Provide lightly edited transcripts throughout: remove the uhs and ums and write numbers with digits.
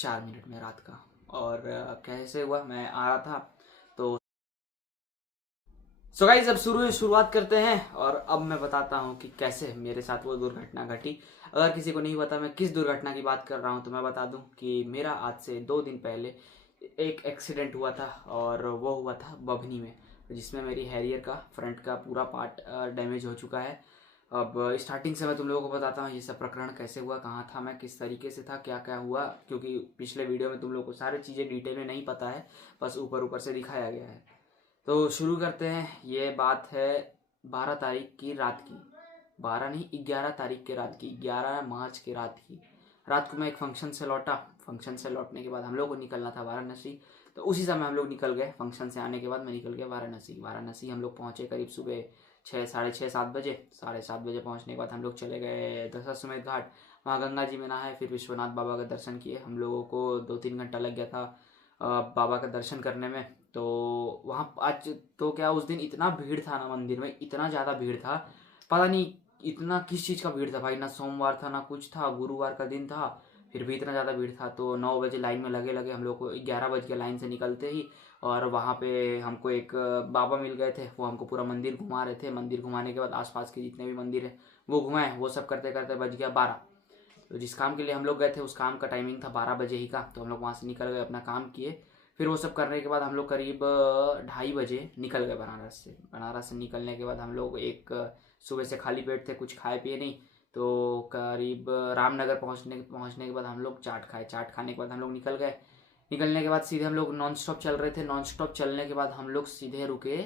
4 में रात का। और कैसे हुआ, मैं आ रहा था तो सो गाइस अब शुरुआत करते हैं। और अब मैं बताता हूँ कि कैसे मेरे साथ वो दुर्घटना घटी। अगर किसी को नहीं पता मैं किस दुर्घटना की बात कर रहा हूँ तो मैं बता दूं कि मेरा आज से 2 दिन पहले एक एक्सीडेंट हुआ था। और वो हुआ था बभनी में, जिसमें मेरी हैरियर का फ्रंट का पूरा पार्ट डैमेज हो चुका है। अब स्टार्टिंग से मैं तुम लोगों को बताता हूँ ये सब प्रकरण कैसे हुआ, कहाँ था मैं, किस तरीके से था, क्या क्या हुआ, क्योंकि पिछले वीडियो में तुम लोगों को सारी चीज़ें डिटेल में नहीं पता है, बस ऊपर ऊपर से दिखाया गया है। तो शुरू करते हैं। ये बात है 12 तारीख की रात की, 12 नहीं 11 तारीख के रात की, 11 मार्च की रात की। रात को मैं एक फंक्शन से लौटा। फंक्शन से लौटने के बाद हम लोग को निकलना था वाराणसी। तो उसी समय हम लोग निकल गए। फंक्शन से आने के बाद मैं निकल गया वाराणसी। वाराणसी हम लोग पहुँचे करीब सुबह 6, साढ़े 6, 7 बजे। 7:30 बजे पहुँचने के बाद हम लोग चले गए दशाश्वमेध घाट। वहाँ गंगा जी में नहाए, फिर विश्वनाथ बाबा का दर्शन किए। हम लोगों को 2-3 घंटा लग गया था बाबा का दर्शन करने में। तो वहाँ आज तो क्या, उस दिन इतना भीड़ था ना मंदिर में, इतना ज़्यादा भीड़ था, पता नहीं इतना किस चीज़ का भीड़ था भाई। ना सोमवार था ना कुछ था, गुरुवार का दिन था, फिर भी इतना ज़्यादा भीड़ था। तो 9 बजे लाइन में लगे लगे हम लोग को 11 बज के लाइन से निकलते ही। और वहाँ पे हमको एक बाबा मिल गए थे, वो हमको पूरा मंदिर घुमा रहे थे। मंदिर घुमाने के बाद आसपास के जितने भी मंदिर है वो घुमाए। वो सब करते करते बज गया 12। तो जिस काम के लिए हम लोग गए थे उस काम का टाइमिंग था 12 बजे ही का। तो हम लोग वहाँ से निकल गए, अपना काम किए। फिर वो सब करने के बाद हम लोग करीब 2:30 बजे निकल गए बनारस से। बनारस से निकलने के बाद हम लोग सुबह से खाली पेट थे, कुछ खाए पिए नहीं। तो करीब रामनगर पहुँचने पहुँचने के बाद हम लोग चाट खाए। चाट खाने के बाद हम लोग निकल गए। निकलने के बाद सीधे हम लोग नॉन स्टॉप चल रहे थे। नॉन स्टॉप चलने के बाद हम लोग सीधे रुके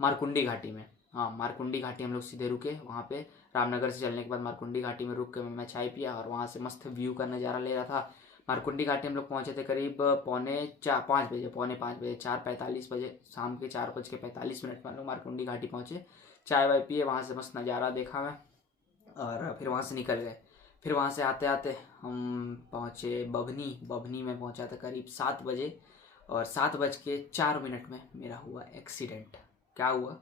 मारकुंडी घाटी में। हाँ, मारकुंडी घाटी हम लोग सीधे रुके वहाँ पे। रामनगर से चलने के बाद मारकुंडी घाटी में रुक के मैं चाय पिया और वहाँ से मस्त व्यू का नज़ारा ले रहा था। मारकुंडी घाटी हम लोग पहुँचे थे करीब पौने 5 बजे, 4:45 बजे, शाम के 4:45 में हम लोग मारकुंडी घाटी पहुँचे। चाय वाय पिए, वहाँ से मस्त नज़ारा देखा मैं और फिर वहाँ से निकल गए। फिर वहाँ से आते आते हम पहुँचे बभनी। बभनी में पहुँचा था करीब 7 बजे। और 7:04 में मेरा हुआ एक्सीडेंट। क्या हुआ,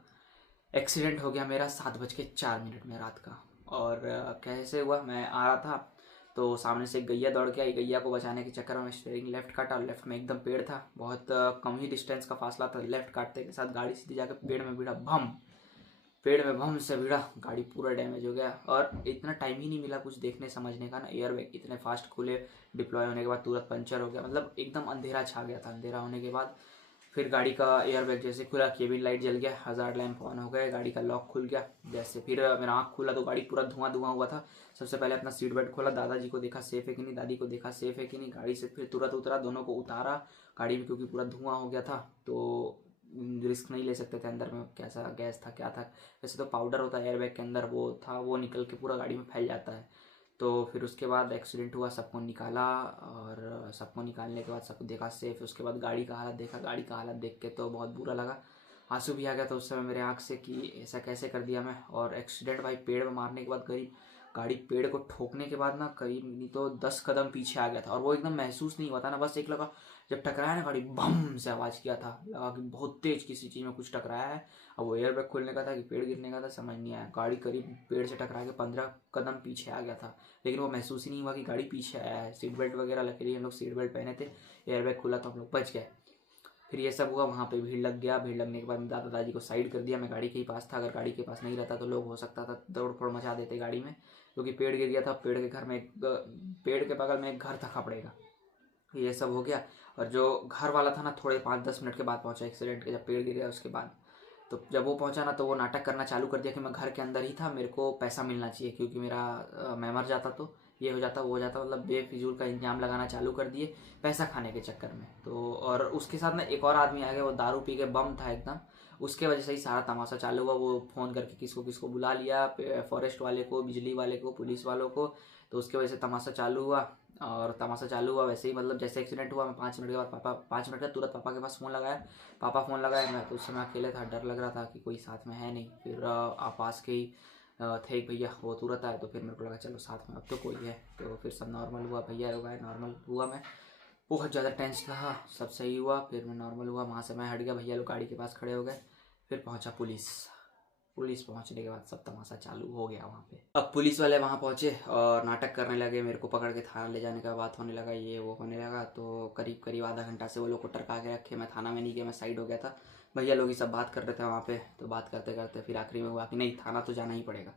एक्सीडेंट हो गया मेरा 7:04 में रात का। और कैसे हुआ, मैं आ रहा था तो सामने से एक गैया दौड़ के आई। गैया को बचाने के चक्कर में स्टीयरिंग लेफ्ट काटा और लेफ्ट में एकदम पेड़ था, बहुत कम ही डिस्टेंस का फासला था। लेफ्ट काटते के साथ गाड़ी सीधी जाकर पेड़ में भिड़ा, भम, पेड़ में भम से भिड़ा। गाड़ी पूरा डैमेज हो गया और इतना टाइम ही नहीं मिला कुछ देखने समझने का ना। एयरबैग इतने फास्ट खुले, डिप्लॉय होने के बाद तुरंत पंचर हो गया। मतलब एकदम अंधेरा छा गया था। अंधेरा होने के बाद फिर गाड़ी का एयरबैग जैसे खुला, केबिन लाइट जल गया, हज़ार्ड लैंप ऑन हो गए, गाड़ी का लॉक खुल गया। जैसे फिर मेरा आँख खुला तो गाड़ी पूरा धुआं धुआं हुआ था। सबसे पहले अपना सीट बेल्ट खोला, दादाजी को देखा सेफ है कि नहीं, दादी को देखा सेफ है कि नहीं। गाड़ी से फिर तुरंत उतरा, दोनों को उतारा गाड़ी में, क्योंकि पूरा धुआं हो गया था तो रिस्क नहीं ले सकते थे अंदर में कैसा गैस था क्या था। वैसे तो पाउडर होता है एयरबैग के अंदर, वो था, वो निकल के पूरा गाड़ी में फैल जाता है। तो फिर उसके बाद एक्सीडेंट हुआ, सबको निकाला और सबको निकालने के बाद सबको देखा सेफ। उसके बाद गाड़ी का हालत देखा, गाड़ी का हालत देख के तो बहुत बुरा लगा, आंसू भी आ गया था उस समय मेरे आँख से कि ऐसा कैसे कर दिया मैं। और एक्सीडेंट भाई पेड़ में मारने के बाद करीब गाड़ी पेड़ को ठोकने के बाद ना करीब नहीं तो 10 कदम पीछे आ गया था। और वो एकदम महसूस नहीं हुआ था ना, बस एक लगा जब टकराया ना गाड़ी बम से आवाज़ किया था, लगा कि बहुत तेज किसी चीज़ में कुछ टकराया है। अब वो एयरबैग खुलने का था कि पेड़ गिरने का था समझ नहीं आया। गाड़ी करीब पेड़ से टकरा के 15 कदम पीछे आ गया था, लेकिन वो महसूस ही नहीं हुआ कि गाड़ी पीछे आया है। सीट बेल्ट वगैरह लगे, हम लोग सीट बेल्ट पहने थे, एयरबैग खुला तो हम लोग बच गए। फिर ये सब हुआ, वहाँ पे भीड़ लग गया। भीड़ लगने के बाद दादा दादी को साइड कर दिया। मैं गाड़ी के ही पास था, अगर गाड़ी के पास नहीं रहता तो लोग हो सकता था दौड़ फोड़ मचा देते गाड़ी में, क्योंकि पेड़ गिर गया था। पेड़ के बगल में एक घर था खपड़े का। ये सब हो गया। और जो घर वाला था ना थोड़े 5-10 मिनट के बाद पहुंचा एक्सीडेंट के, जब पेड़ गिर गया उसके बाद। तो जब वो पहुंचा ना तो वो नाटक करना चालू कर दिया कि मैं घर के अंदर ही था, मेरे को पैसा मिलना चाहिए, क्योंकि मैं मर जाता तो ये हो जाता वो हो जाता। मतलब बेफिजूल का इंजाम लगाना चालू कर दिए पैसा खाने के चक्कर में। तो और उसके साथ ना एक और आदमी आ गया, वो दारू पी के बम था एकदम। उसके वजह से ही सारा तमाशा चालू हुआ। वो फ़ोन करके किसको किसको बुला लिया, फॉरेस्ट वाले को, बिजली वाले को, पुलिस वालों को। तो उसके वजह से तमाशा चालू हुआ। और तमाशा चालू हुआ वैसे ही, मतलब जैसे एक्सीडेंट हुआ मैं 5 मिनट के बाद 5 मिनट का तुरंत पापा के पास फ़ोन लगाया। पापा फ़ोन लगाया, मैं तो उस समय अकेले था, डर लग रहा था कि कोई साथ में है नहीं। फिर आप पास के ही थे एक भैया, वो तुरंत आए। तो फिर मेरे को लगा चलो साथ में अब तो कोई है। तो फिर सब नॉर्मल हुआ, भैया लोग आए, नॉर्मल हुआ। मैं बहुत ज़्यादा टेंस था, सब सही हुआ। फिर मैं नॉर्मल हुआ, वहाँ से मैं हट गया, भैया लोग गाड़ी के पास खड़े हो गए। फिर पहुँचा पुलिस। पुलिस पहुंचने के बाद सब तमाशा चालू हो गया वहाँ पे। अब पुलिस वाले वहाँ पहुंचे और नाटक करने लगे, मेरे को पकड़ के थाना ले जाने का बात होने लगा, ये वो होने लगा। तो करीब करीब आधा घंटा से वो लोग को टरका के रखे, मैं थाना में नहीं गया, मैं साइड हो गया था। भैया लोग ही सब बात कर रहे थे वहाँ पे, तो बात करते करते फिर आखिरी में हुआ कि नहीं थाना तो जाना ही पड़ेगा।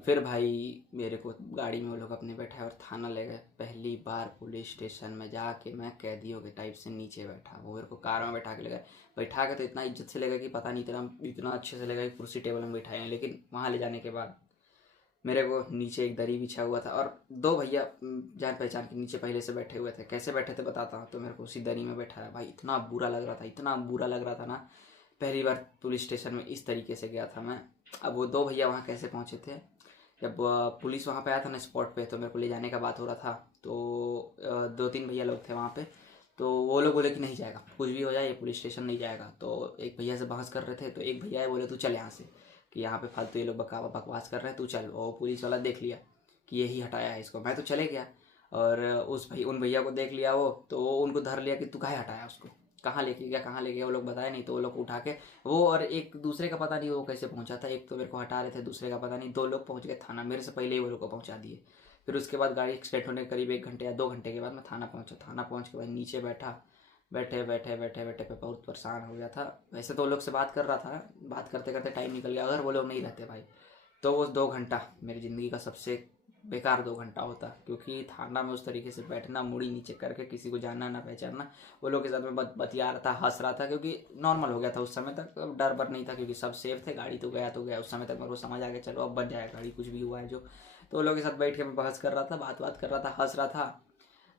फिर भाई मेरे को गाड़ी में वो लोग अपने बैठाए और थाना ले गए। पहली बार पुलिस स्टेशन में जाके मैं कैदियों के टाइप से नीचे बैठा, वो मेरे को कार में बैठा के ले गए। बैठा के तो इतना इज्जत से ले गए कि पता नहीं इतना अच्छे से ले गए, कुर्सी टेबल में बैठाए हैं। लेकिन वहाँ ले जाने के बाद मेरे को नीचे एक दरी बिछा हुआ था और दो भैया जान पहचान के नीचे पहले से बैठे हुए थे। कैसे बैठे थे बताता हूँ। तो मेरे को उसी दरी में बैठाया भाई, इतना बुरा लग रहा था, इतना बुरा लग रहा था ना। पहली बार पुलिस स्टेशन में इस तरीके से गया था मैं। अब वो दो भैया वहाँ कैसे पहुँचे थे, जब पुलिस वहाँ पे आया था ना स्पॉट पे, तो मेरे को ले जाने का बात हो रहा था। तो 2-3 भैया लोग थे वहाँ पे, तो वो लोग बोले कि नहीं जाएगा, कुछ भी हो जाए ये पुलिस स्टेशन नहीं जाएगा। तो एक भैया से बहस कर रहे थे, तो एक भैया बोले तू चल यहाँ से, कि यहाँ पे फालतू ये लोग बकवास कर रहे हैं, तू चल। और पुलिस वाला देख लिया कि यही हटाया है इसको, मैं तो चले गया। और उन भैया को देख लिया वो, तो उनको धर लिया कि तू काहे हटाया उसको, कहाँ लेके गया वो लोग बताया नहीं। तो वो लोग उठा के वो, और एक दूसरे का पता नहीं वो कैसे पहुंचा था, एक तो मेरे को हटा रहे थे, दूसरे का पता नहीं। 2 लोग पहुंच गए थाना, मेरे से पहले ही वो लोग को पहुंचा दिए। फिर उसके बाद गाड़ी एक्सीडेंट होने के करीब 1 घंटे या 2 घंटे के बाद मैं थाना पहुंचा। थाना पहुंच के भाई नीचे बैठा, बैठे पे बहुत परेशान हो गया था। वैसे तो वो लोग से बात कर रहा था, बात करते करते टाइम निकल गया। अगर वो लोग नहीं रहते भाई तो वो 2 घंटा मेरी ज़िंदगी का सबसे बेकार 2 घंटा होता, क्योंकि थाना में उस तरीके से बैठना, मुड़ी नीचे करके, किसी को जानना ना पहचानना। वो लोग के साथ में बतिया रहा था, हंस रहा था, क्योंकि नॉर्मल हो गया था उस समय तक। अब डर बर नहीं था क्योंकि सब सेफ थे, गाड़ी तो गया उस समय तक। मेरे को समझ आ गया चलो अब बच जाएगा गाड़ी, कुछ भी हुआ है जो। तो वो लोग के साथ बैठ के मैं बहस कर रहा था, बात कर रहा था, हंस रहा था।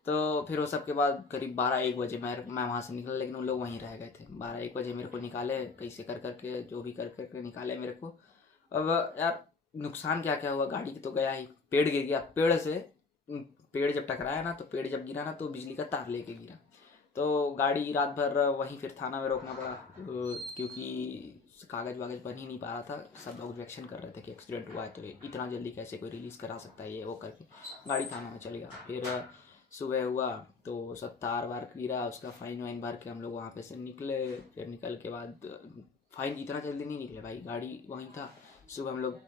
तो फिर वो सब के बाद करीब 12-1 बजे मैं वहाँ से निकला, लेकिन उन लोग वहीं रह गए थे। 12-1 बजे मेरे को निकाले, कैसे कर करके जो भी कर करके निकाले मेरे को। अब यार नुकसान क्या क्या हुआ, गाड़ी तो गया ही, पेड़ गिर गया। पेड़ जब टकराया ना, तो पेड़ जब गिरा ना, तो बिजली का तार लेके गिरा। तो गाड़ी रात भर वहीं फिर थाना में रोकना पड़ा, क्योंकि कागज वागज बन ही नहीं पा रहा था। सब लोग ऑब्जेक्शन कर रहे थे कि एक्सीडेंट हुआ है तो इतना जल्दी कैसे कोई रिलीज़ करा सकता है, ये वो करके गाड़ी थाना में चल गया। फिर सुबह हुआ तो सब तार वार गिरा, उसका फाइन वाइन भर के हम लोग वहाँ पे से निकले। फिर निकल के बाद फाइन इतना जल्दी नहीं निकले भाई, गाड़ी वहीं था। सुबह हम लोग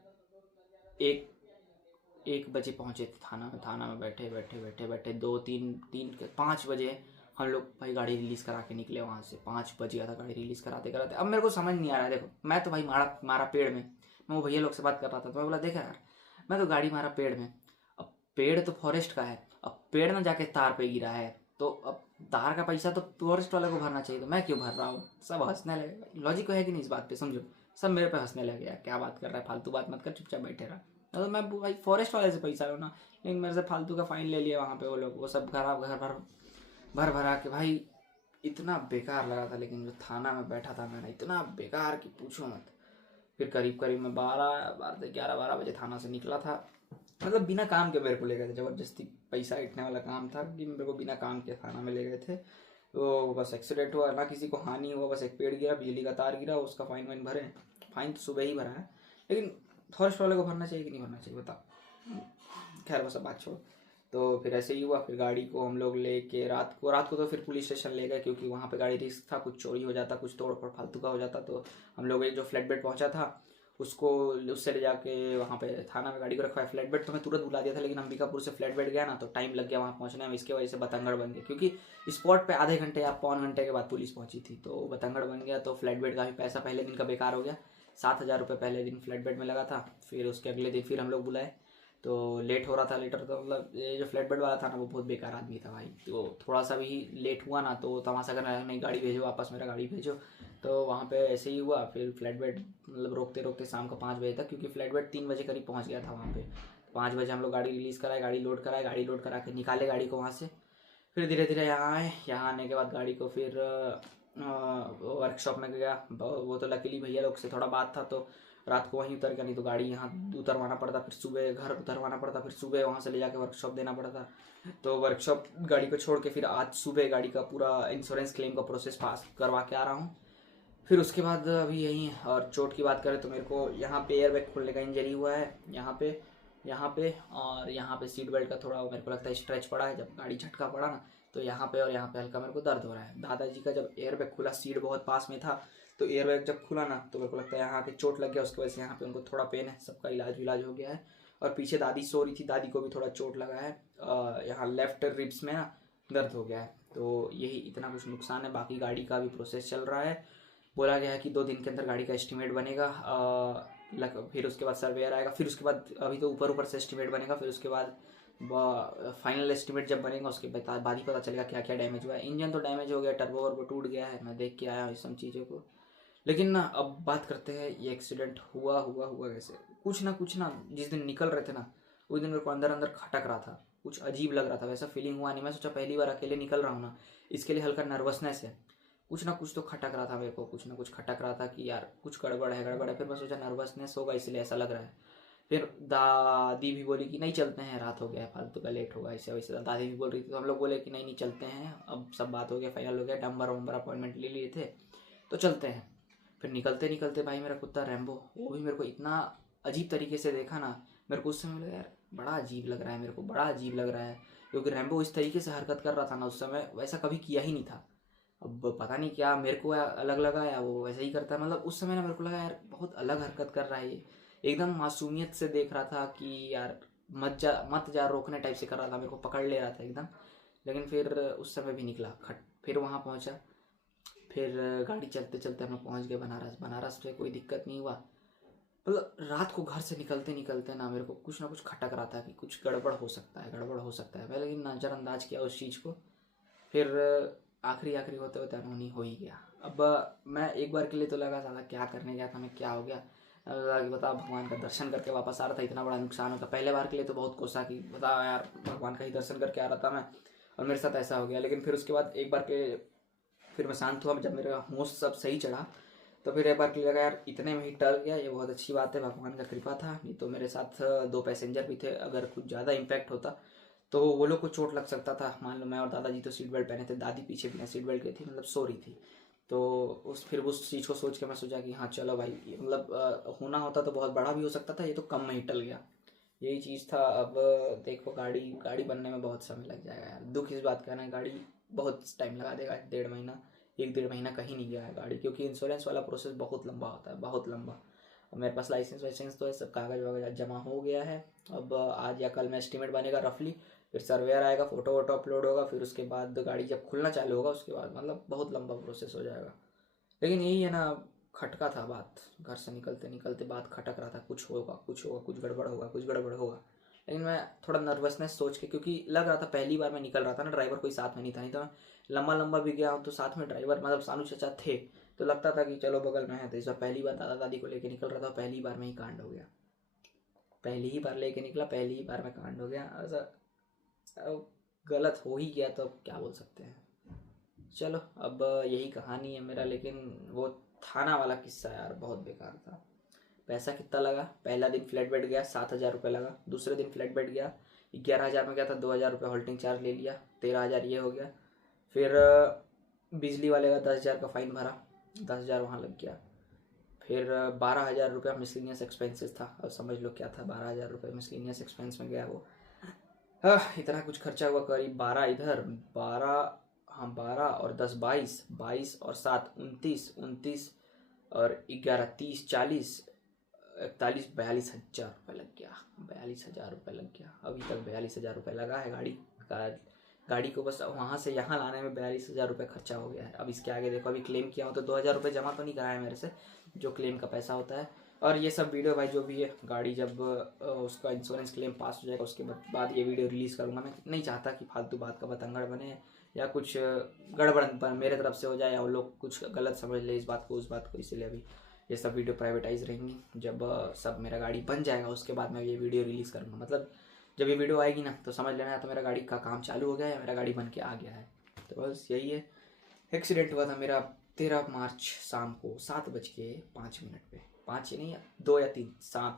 1 बजे पहुँचे थे थाना में बैठे 2-3-5 बजे हम लोग भाई गाड़ी रिलीज़ करा के निकले वहाँ से। 5 बज गया था गाड़ी रिलीज़ कराते कराते। अब मेरे को समझ नहीं आ रहा है, देखो मैं तो भाई मारा पेड़ में। मैं वो भैया लोग से बात कर रहा था, तो मैं बोला देखा यार, मैं तो गाड़ी मारा पेड़ में। अब पेड़ तो फॉरेस्ट का है, अब पेड़ में जाके तार पे गिरा है, तो अब तार का पैसा तो फॉरेस्ट वाले को भरना चाहिए, तो मैं क्यों भर रहा हूँ। सब हंसने लगे, लॉजिक है कि नहीं इस बात पे, समझो। सब मेरे पे हंसने लगे, यार क्या बात कर रहा है, फालतू बात मत कर, चुपचाप बैठे रहा। तो मैं भाई फॉरेस्ट वाले से पैसा लो ना, लेकिन मेरे से फालतू का फाइन ले लिया वहाँ पे वो लोग। वो सब घर भर भरा के भाई इतना बेकार लगा था। लेकिन जो थाना में बैठा था मेरा, इतना बेकार कि पूछो मत। फिर करीब करीब मैं 12 बजे थाना से निकला था। मतलब बिना काम के मेरे को ले गए थे, ज़बरदस्ती पैसा इटने वाला काम था कि मेरे को बिना काम के थाना में ले गए थे। तो बस एक्सीडेंट हुआ ना, किसी को हानि हुआ, बस एक पेड़ गिरा, बिजली का तार गिरा, उसका फाइन वाइन भरे। फाइन तो सुबह ही भरा है, लेकिन फॉरेस्ट वाले को भरना चाहिए कि नहीं भरना चाहिए बताओ। खैर वो सब बात छोड़। तो फिर ऐसे ही हुआ। फिर गाड़ी को हम लोग लेके रात को तो फिर पुलिस स्टेशन ले गए, क्योंकि वहाँ पे गाड़ी रिस्क था, कुछ चोरी हो जाता, कुछ तोड़ फोड़ फालतू का हो जाता। तो हम लोग एक जो फ्लैट बेड पहुँचा था उससे ले जाके वहाँ पे थाना में गाड़ी को रखवाया। फ्लैट बेड तो मैं तुरंत बुला दिया था, लेकिन अंबिकापुर से फ्लैट बेड गया ना, तो टाइम लग गया वहाँ पहुँचने में। इसके वजह से बतंगड़ बन गया, क्योंकि स्पॉट पे आधे घंटे या पौन घंटे के बाद पुलिस पहुँची थी, तो बतंगड़ बन गया। तो फ्लैट बेड का भी पैसा पहले दिन का बेकार हो गया। 7,000 रुपये पहले दिन फ्लैट बेड में लगा था। फिर उसके अगले दिन फिर हम लोग बुलाए, तो लेट हो रहा था। तो मतलब ये जो फ्लैट बेड वाला था ना, वो बहुत बेकार आदमी था भाई। तो थोड़ा सा भी लेट हुआ ना तो तमाशा करने लगा, नहीं गाड़ी भेजो वापस, मेरा गाड़ी भेजो। तो वहाँ पे ऐसे ही हुआ। फिर फ्लैट बेड मतलब रोकते रोकते शाम को 5 बजे तक, क्योंकि फ्लैट बेड 3 बजे करीब पहुँच गया था वहाँ पे। 5 बजे हम लोग गाड़ी रिलीज़ कराए, गाड़ी लोड करा के निकाले गाड़ी को वहाँ से। फिर धीरे धीरे यहाँ आए। यहाँ आने के बाद गाड़ी को फिर वर्कशॉप में गया। वो तो लकीली भैया लोग से थोड़ा बात था, तो रात को वहीं उतर गया, नहीं तो गाड़ी यहाँ उतरवाना पड़ता, फिर सुबह घर उतरवाना पड़ता, फिर सुबह वहाँ से ले जाके वर्कशॉप देना पड़ता। तो वर्कशॉप गाड़ी को छोड़ के फिर आज सुबह गाड़ी का पूरा इंश्योरेंस क्लेम का प्रोसेस पास करवा के आ रहा हूँ। फिर उसके बाद अभी यहीं। और चोट की बात करें तो मेरे को यहाँ पे एयरबैग खोलने का इंजरी हुआ है, यहाँ पे और यहाँ पे सीट बेल्ट का थोड़ा मेरे को लगता है स्ट्रेच पड़ा है। जब गाड़ी झटका पड़ा ना, तो यहाँ पे और यहाँ पे हल्का मेरे को दर्द हो रहा है। दादाजी का जब एयरबैग खुला, सीट बहुत पास में था, तो एयरबैग जब खुला ना तो मेरे को लगता है यहाँ आके चोट लग गया, उसकी वजह से यहाँ पे उनको थोड़ा पेन है। सबका इलाज हो गया है। और पीछे दादी सो रही थी, दादी को भी थोड़ा चोट लगा है, यहाँ लेफ्ट रिब्स में ना दर्द हो गया है। तो यही इतना कुछ नुकसान है। बाकी गाड़ी का भी प्रोसेस चल रहा है। बोला गया है कि 2 दिन के अंदर गाड़ी का एस्टिमेट बनेगा, फिर उसके बाद सर्वेयर आएगा, फिर उसके बाद अभी तो ऊपर से एस्टिमेट बनेगा, फिर उसके बाद फाइनल एस्टिमेट जब बनेगा उसके बाद ही पता चलेगा क्या क्या डैमेज हुआ है। इंजन तो डैमेज हो गया, टर्बो वर्बो टूट गया है, मैं देख के आया हूँ इस सब चीज़ों को। लेकिन ना अब बात करते हैं ये एक्सीडेंट हुआ कैसे। कुछ ना जिस दिन निकल रहे थे ना उस दिन मेरे को अंदर अंदर खटक रहा था, कुछ अजीब लग रहा था। वैसा फीलिंग हुआ नहीं, मैं सोचा पहली बार अकेले निकल रहा हूँ ना, इसके लिए हल्का नर्वसनेस है। कुछ ना कुछ तो खटक रहा था मेरे को, कुछ ना कुछ खटक रहा था कि यार कुछ गड़बड़ है। फिर मैं सोचा नर्वसनेस होगा इसलिए ऐसा लग रहा है। फिर दादी भी बोली कि नहीं चलते हैं, रात हो गया है, फालतू का लेट होगा, ऐसे वैसे दादी भी बोल रही थी। तो हम लोग बोले कि नहीं चलते हैं, अब सब बात हो गया, फाइनल हो गया, नंबर अपॉइंटमेंट ले लिए थे तो चलते हैं। फिर निकलते भाई मेरा कुत्ता रैम्बो, वो भी मेरे को इतना अजीब तरीके से देखा ना, मेरे को उस समय लगा यार बड़ा अजीब लग रहा है, मेरे को बड़ा अजीब लग रहा है। क्योंकि रैम्बो इस तरीके से हरकत कर रहा था ना उस समय, वैसा कभी किया ही नहीं था। अब पता नहीं क्या मेरे को अलग लगा या वो वैसे ही करता है। मतलब उस समय ना मेरे को लगा यार बहुत अलग हरकत कर रहा है ये, एकदम मासूमियत से देख रहा था कि यार मत जा रोकने टाइप से कर रहा था, मेरे को पकड़ ले रहा था एकदम। लेकिन फिर उस समय भी निकला फिर वहाँ पहुँचा। फिर गाड़ी चलते चलते हम लोग पहुँच गए बनारस से कोई दिक्कत नहीं हुआ। मतलब रात को घर से निकलते ना मेरे को कुछ ना कुछ खटक रहा था कि कुछ गड़बड़ हो सकता है। मैं लेकिन नज़रअंदाज किया उस चीज़ को। फिर आखिरी होते होते अनहोनी हो ही गया। अब मैं एक बार के लिए तो लगा था क्या करने गया था मैं, क्या हो गया। बता भगवान का दर्शन करके वापस आ रहा था, इतना बड़ा नुकसान होता। पहले बार के लिए तो बहुत कोसा कि बता यार भगवान का ही दर्शन करके आ रहा था मैं, और मेरे साथ ऐसा हो गया। लेकिन फिर उसके बाद एक बार के फिर मैं शांत हुआ, जब मेरा होश सब सही चढ़ा तो फिर एक बार के लिए लगा यार इतने में ही टल गया, ये बहुत अच्छी बात है, भगवान का कृपा था। नहीं तो मेरे साथ 2 पैसेंजर भी थे, अगर कुछ ज़्यादा इम्पैक्ट होता तो वो लोग को चोट लग सकता था। मान लो मैं और दादाजी तो सीट बेल्ट पहने थे, दादी पीछे बिना सीट बेल्ट के थी, मतलब सो रही थी। तो फिर उस चीज़ को सोच के मैं सोचा कि हाँ चलो भाई, मतलब होना होता तो बहुत बड़ा भी हो सकता था, ये तो कम में ही टल गया, यही चीज़ था। अब देखो गाड़ी बनने में बहुत समय लग जाएगा यार, दुख इस बात का है ना, गाड़ी बहुत टाइम लगा देगा, 1.5 महीना कहीं नहीं गया है गाड़ी, क्योंकि इंश्योरेंस वाला प्रोसेस बहुत लंबा होता है, बहुत लंबा। मेरे पास लाइसेंस तो है, सब कागज वगैरह जमा हो गया है। अब आज या कल में एस्टिमेट बनेगा रफली, फिर सर्वेयर आएगा, फोटो वोटो अपलोड होगा, फिर उसके बाद गाड़ी जब खुलना चालू होगा उसके बाद मतलब बहुत लंबा प्रोसेस हो जाएगा। लेकिन यही है ना, खटका था बात, घर से निकलते बात खटक रहा था, कुछ गड़बड़ होगा। लेकिन मैं थोड़ा नर्वसनेस सोच के, क्योंकि लग रहा था पहली बार मैं निकल रहा था ना, ड्राइवर कोई साथ में नहीं था, नहीं तो मैं लंबा भी गया हूँ तो साथ में ड्राइवर मतलब सानू चाचा थे, तो लगता था कि चलो बगल में है। तो इस बार पहली बार दादा दादी को लेके निकल रहा था, पहली बार में ही कांड हो गया, पहली ही बार लेके निकला, पहली ही बार में कांड हो गया। ऐसा गलत हो ही गया तो अब क्या बोल सकते हैं। चलो अब यही कहानी है मेरा। लेकिन वो थाना वाला किस्सा यार बहुत बेकार था। पैसा कितना लगा, पहला दिन फ्लैट बेड गया 7,000 रुपये लगा, दूसरे दिन फ्लैट बेड गया 11,000 में गया था, 2,000 रुपये हॉल्टिंग चार्ज ले लिया, 13,000 ये हो गया। फिर बिजली वाले का 10,000 का फाइन भरा, 10,000 वहाँ लग गया। फिर 12,000 रुपये मिसलिनियस एक्सपेंसेस था, अब समझ लो क्या था, 12,000 रुपये मिसलिनियस एक्सपेंस में गया वो। इतना कुछ खर्चा हुआ, करीब 12 इधर 12 और 10 22 और 7 29 और 11 30 40 41 42,000 रुपये लग गया, 42,000 रुपये लग गया। अभी तक 42,000 रुपये लगा है गाड़ी को बस वहाँ से यहाँ लाने में 42,000 रुपये खर्चा हो गया है। अब इसके आगे देखो, अभी क्लेम किया हो तो 2,000 रुपये जमा तो नहीं कराया मेरे से, जो क्लेम का पैसा होता है। और ये सब वीडियो भाई जो भी है, गाड़ी जब उसका इंश्योरेंस क्लेम पास हो जाएगा उसके बाद ये वीडियो रिलीज़ करूँगा। मैं नहीं चाहता कि फालतू बात का बतंगड़ बने या कुछ गड़बड़ मेरे तरफ से हो जाए, और लोग कुछ गलत समझ ले इस बात को उस बात को, इसीलिए अभी ये सब वीडियो प्राइवेटाइज रहेंगी। जब सब मेरा गाड़ी बन जाएगा उसके बाद मैं ये वीडियो रिलीज़ करूँगा। मतलब जब ये वीडियो आएगी ना तो समझ लेना है तो मेरा गाड़ी का काम चालू हो गया है या मेरा गाड़ी बन के आ गया है। तो बस यही है। एक्सीडेंट हुआ था मेरा 13 मार्च शाम को 7:05 पे, 5 नहीं 2 या 3,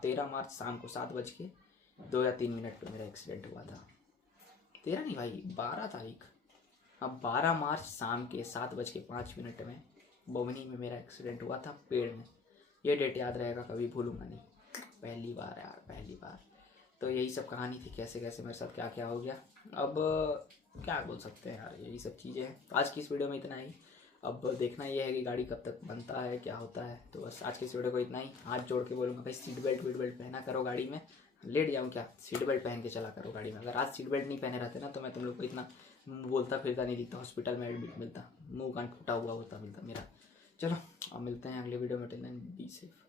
13 मार्च शाम को 7:02 या 3 पे मेरा एक्सीडेंट हुआ था। 13 नहीं भाई, 12 तारीख, हाँ 12 मार्च शाम के 7:05 में बोमनी में मेरा एक्सीडेंट हुआ था, पेड़ में। ये डेट याद रहेगा, कभी भूलूंगा नहीं। पहली बार यार, पहली बार। तो यही सब कहानी थी, कैसे कैसे मेरे साथ क्या क्या हो गया। अब क्या बोल सकते हैं यार, यही सब चीज़ें हैं। आज की इस वीडियो में इतना ही। अब देखना ये है कि गाड़ी कब तक बनता है, क्या होता है। तो बस आज के इस वीडियो को इतना ही। हाथ जोड़ के बोलूँगा भाई सीट बेल्ट पहना करो गाड़ी में। लेट जाऊँ क्या, सीट बेल्ट पहन के चला करो गाड़ी में। अगर आज सीट बेल्ट नहीं पहने रहते ना तो मैं तुम लोग को इतना बोलता फिरता नहीं दिखता, हॉस्पिटल में एडमिट मिलता, मुँह कान फूटा हुआ होता मिलता मेरा। चलो अब मिलते हैं अगले वीडियो में। Till then be safe.